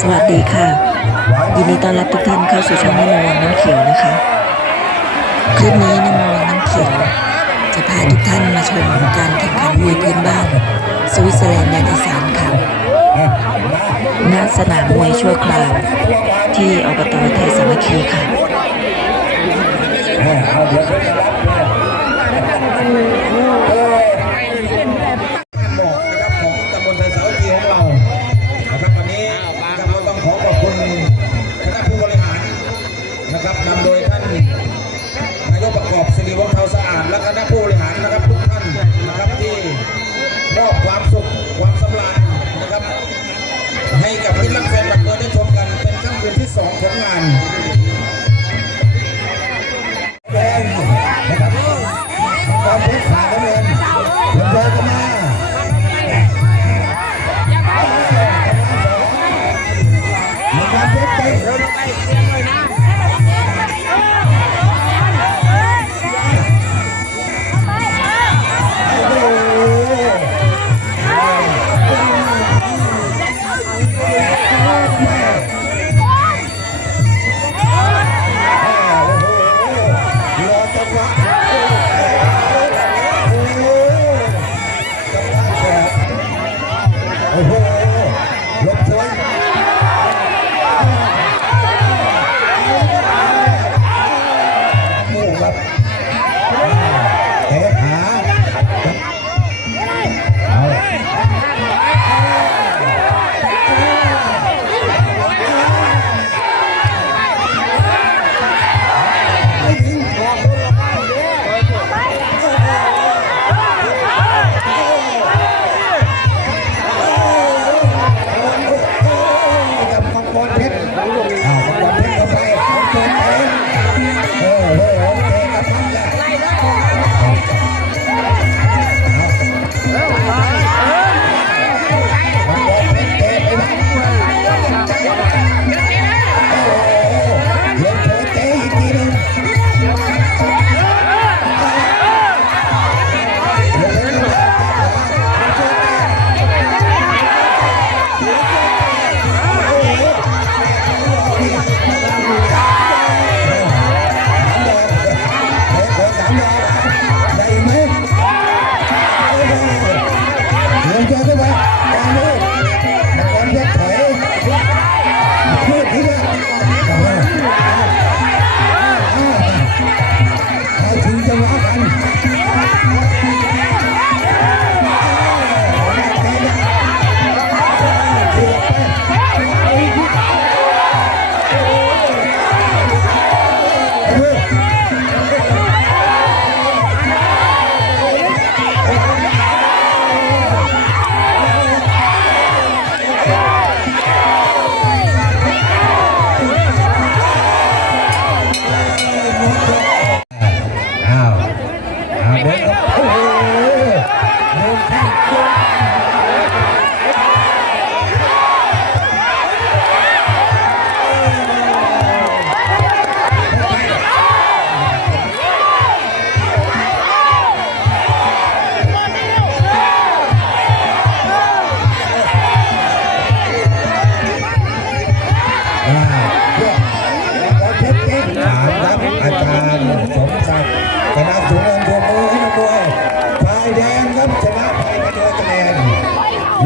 สวัสดีค่ะยินดีต้อนรับทุกท่านเข้าสู่ช่องน้ำวังน้ำเขียวนะคะคลิปนี้น้ำวังน้ำเขียวจะพาทุกท่านมาชมการแข่งขันมวยพื้นบ้านสวิตเซอร์แลนด์แดนอีสานค่ะณสนามมวยชั่วคราวที่อบต.ไทยสามัคคีค่ะนำโดยท่านนายกประกอบสิริวงศ์เทาสะอาดและคณะผู้บริหารนะครับทุกท่านนะครับที่มอบความสุขความสำราญนะครับให้กับมิตรรักแฟนบัตรเมืองได้ชมกันเป็นค่ำคืนที่2ของงานแดงนะครับความเพชรขาดนั่นเองเดินกันมาความเพชรเตะ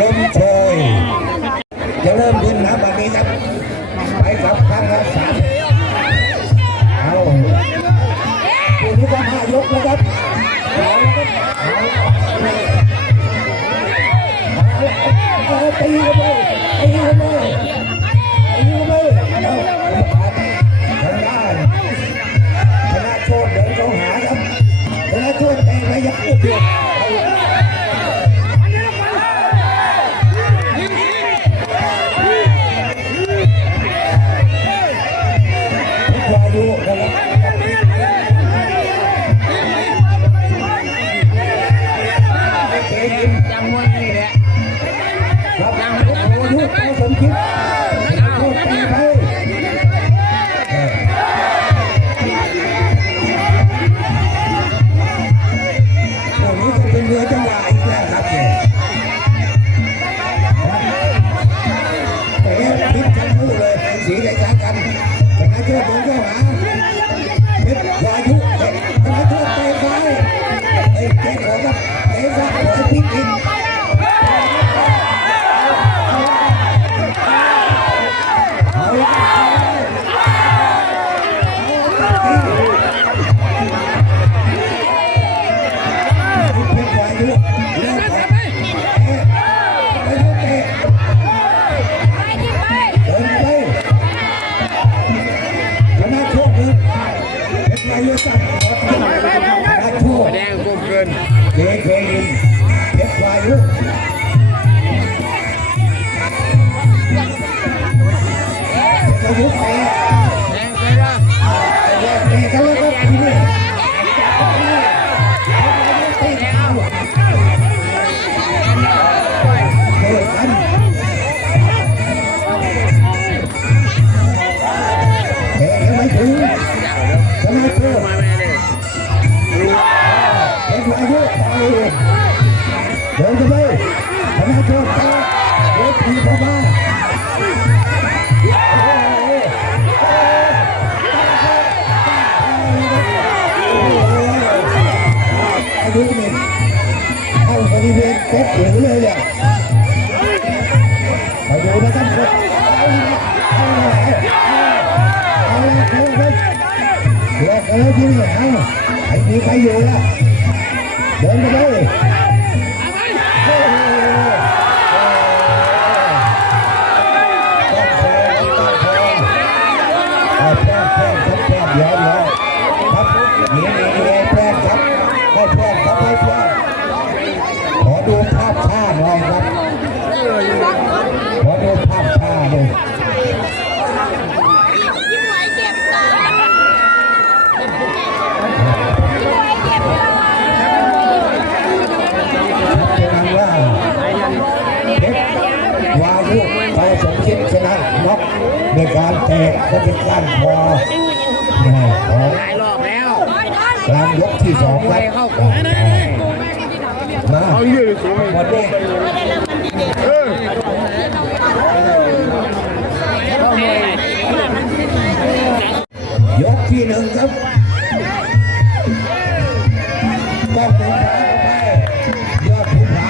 ลมโชยจะเริ่มขึ้นนะแบบนี้ครับไปกับข้างละ3เอาทีนี้ก็5 ยกนะครับตีกันไปตีกันไปตีกันไปเอาทางด้านชนะโชคเดินเข้าหาครับชนะโชคเตะระยะเดียว กันชนะโชคเดินเข้าหาเพชรวายุชนะโชคเตะซ้ายเตะขวาครับเตะซ้ายเตะพลิกอีกเอาละเพชรวายุเล่นไปแดงกลมเกิน เคยินเพชรวายุเพชรวายุเตะ แดงไปแล้ว เตะกันแล้วครับทีนี้เตะกันยังไม่ถึงชนะโชค มาแม่เลย เพชรวายุไปเดินกันไปชนะโชคต่อเวทีพ่อบ้าอายุนี่เข้าบริเวณเซ็ตหรือเลยเนี่ยมาดูนะครับเอาละครับเลือกกันแล้วที่นี่เอาไอ้มีใครอยู่ละเดินไปเลยเดี๋ยวครับหนีแพร่ครับให้แพร่ครับให้แพร่ขอดูภาพช้าหน่อยครับขอดูภาพช้าเลยว่าเด็กวายุไปสมคิดชนะน็อกในการเตะและเป็นการคอของ หลายรอบแล้ว กลางยกที่สองครับมา เอาเยอะสูง วันนี้ยกที่หนึ่งครับต้องเป็นขาไปยอดภูผา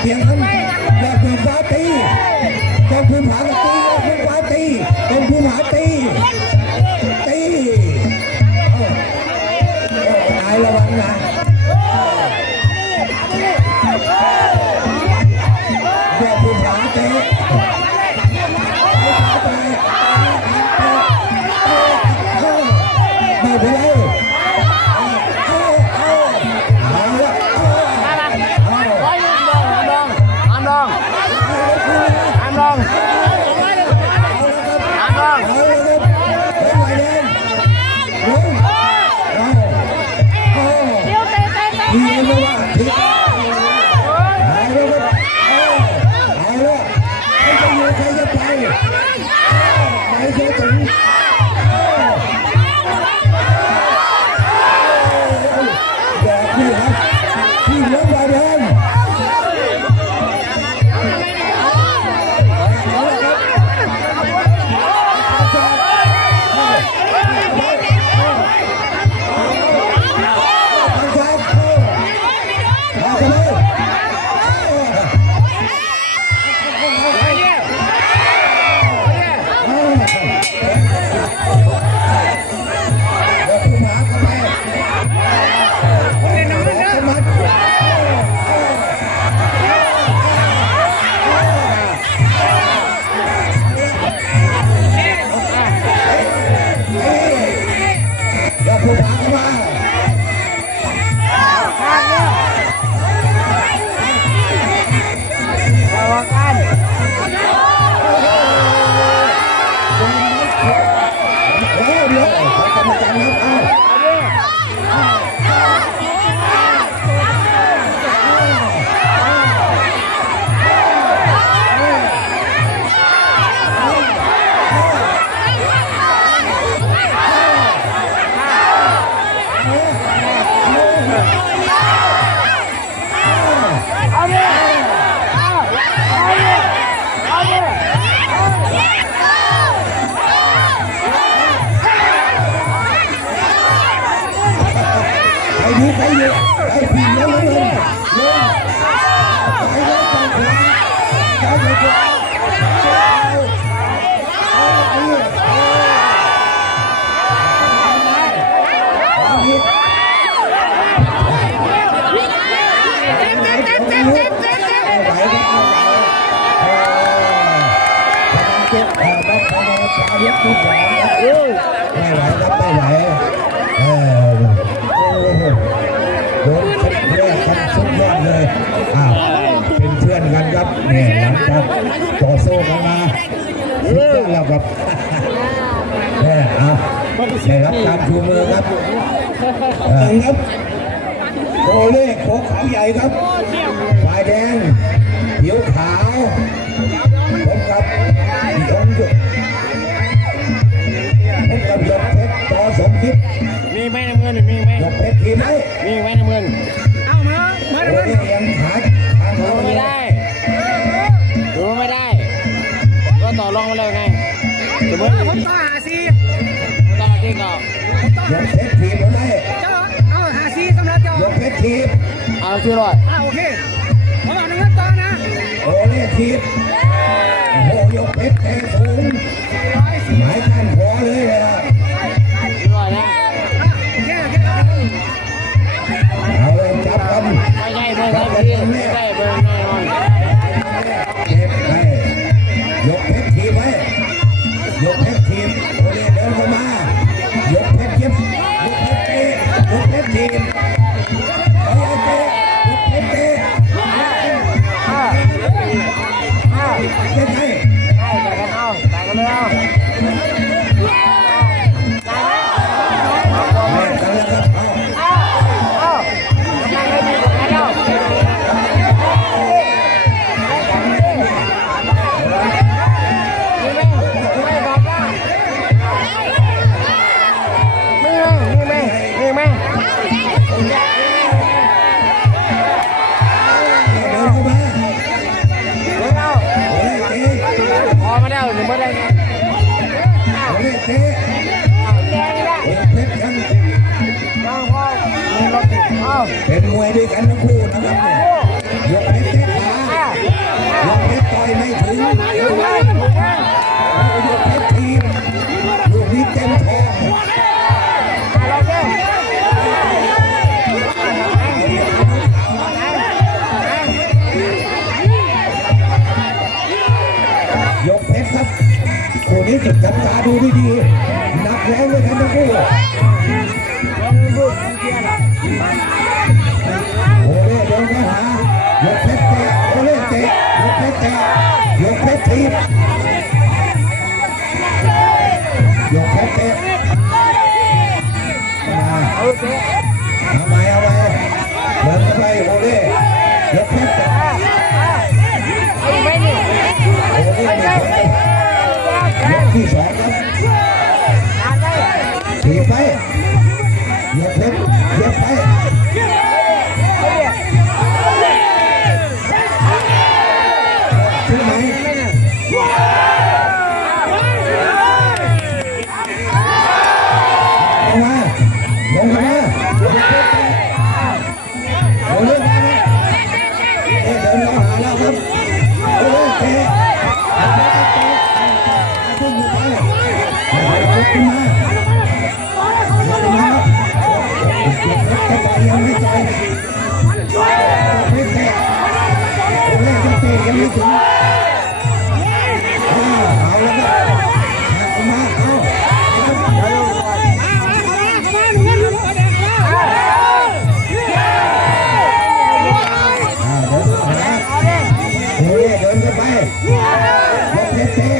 เพียงนั้นยอดภูผาตียอดภูผาตียอดภูผาตียอดภูผาตีตีนายระวังนะยอดภูผาตีไม่เป็นไร อยู่ได้ปีนแล้วเลยลงไปแล้วไปขวาซ้ายไปขวาเจ็บแผลบ้างแผลเย็บทุกอย่างไม่ไหวครับไม่ไหวโอ้โหโดนชุดแรกครับสุดยอดเลยเป็นเพื่อนกันครับเนี่ยหลังจากต่อสู้กันมาสุดยอดแล้วครับเนี่ยได้รับการชูมือครับครับโอเล่โคเขาใหญ่ครับฝ่ายแดงผิวขาวผมครับผมกับยกเพชรต่อสมคิดมีไหมน้ำเงินมีไหมยกเพชรทีไหมมีไหมน้ำเงินเอามาโอเล่ยังหาทางเราไม่ได้ดูไม่ได้ก็ต่อรองมาเลยไงสมมติผมต่อ50ต่อที่ก่อนยกเพชรทีมได้เอา50สำหรับจอยกเพชรทีมเอาชื่อรอยโอเคผมเอาเงินต่อนะโอเล่ทีมโอ้ยกเพชรแทงสูงหมายท่านพอเลยนะชื่อรอยนะเอาเลยจับกันไม่ใช่เบอร์ไม่ใช่เบอร์แน่นอนเจ็บไปยกเพชรทีมไว้ยกเพชรทีมโอเล่เดินเข้ามายกเพชรเย็บยกเพชรเตะยกเพชรทีมเอาไอ้เตะยกเพชรเตะเจ็บไงแต่กันเอาแต่กันเลยเอาเป็นมวยด้วยกันทั้งคู่นะครับยกเพชรเตะขายกเพชรต่อยไม่ถึงยกเพชรทีมลูกนี้เต็มท้องยกเพชรครับคู่นี้จุดจับตาดูดีๆหนักแรงด้วยกันทั้งคู่โอเล่เดินเข้าหายกเพชรเตะโอเล่เตะยกเพชรเตะยกเพชรทีบยกเพชรเตะเอาไปเดินเข้าไปโอเล่ยกเพชรโอเล่ยกที่2ครับทีบไปยกเพชรยกไปใช่ไหมลงมาโอ้ยเดินเข้าหาแล้วครับโอ้ยเตะขึ้นมาขึ้นมายังไม่ใจไม่เตะโอเล่จะเตะยังไม่ถึงเอาแล้วครับมาเอาโอเล่เดินเข้าไปยกเพชรเตะ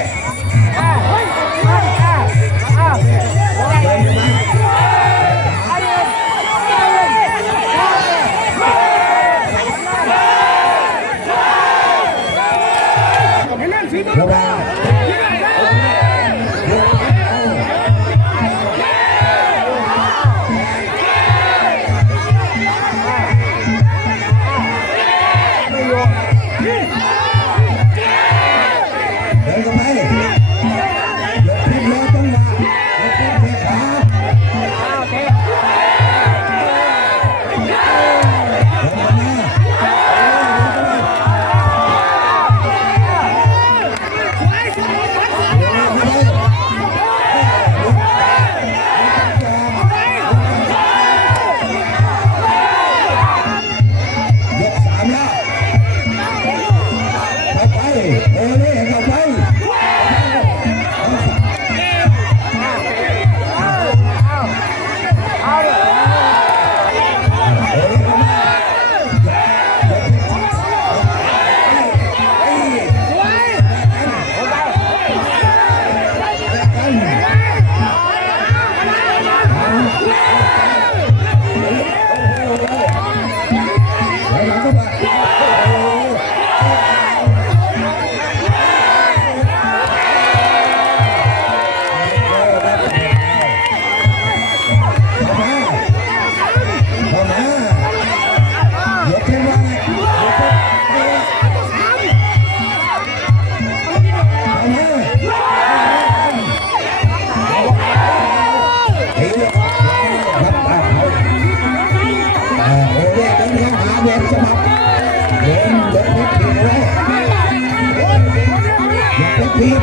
เป็นทีม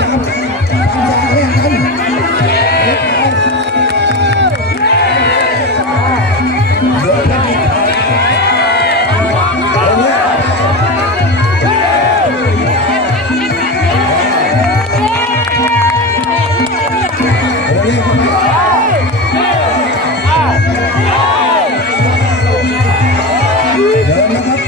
ตามจากแรกกันเดินไปโอ้ยเดินไป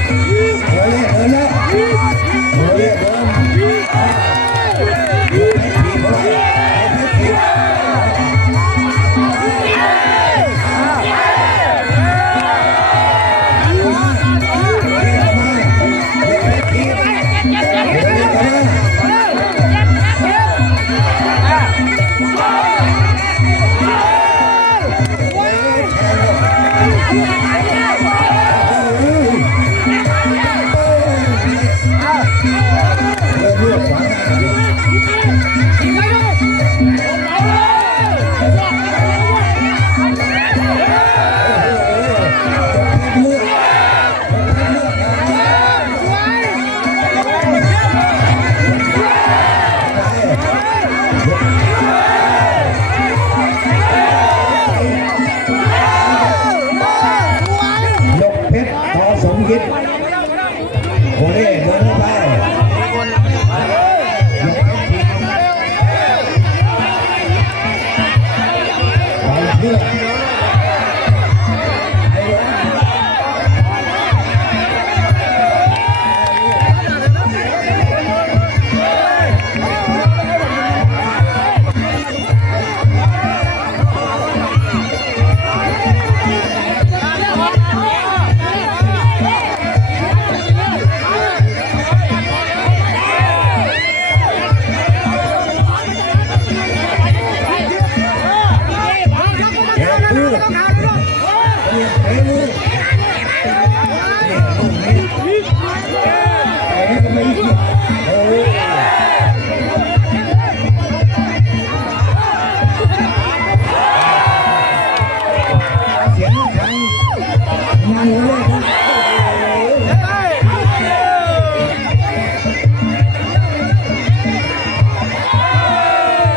เพื่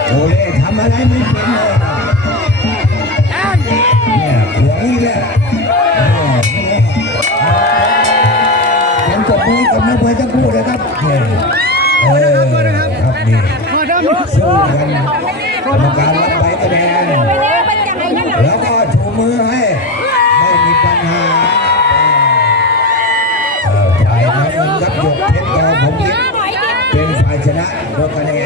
โอ้ยทำอะไรไม่เป็นเลยเนี่ยหัวนี่แหละยังจบมือกับนักมวยทั้งคู่เลยครับครับนี่สู้กันกรรมการรับใบคะแนนแล้วก็ชูมือให้ไม่มีปัญหาฝ่ายน้ำเงินครับยกเพชรต่อผมยิงเป็นฝ่ายชนะโดยคะแนน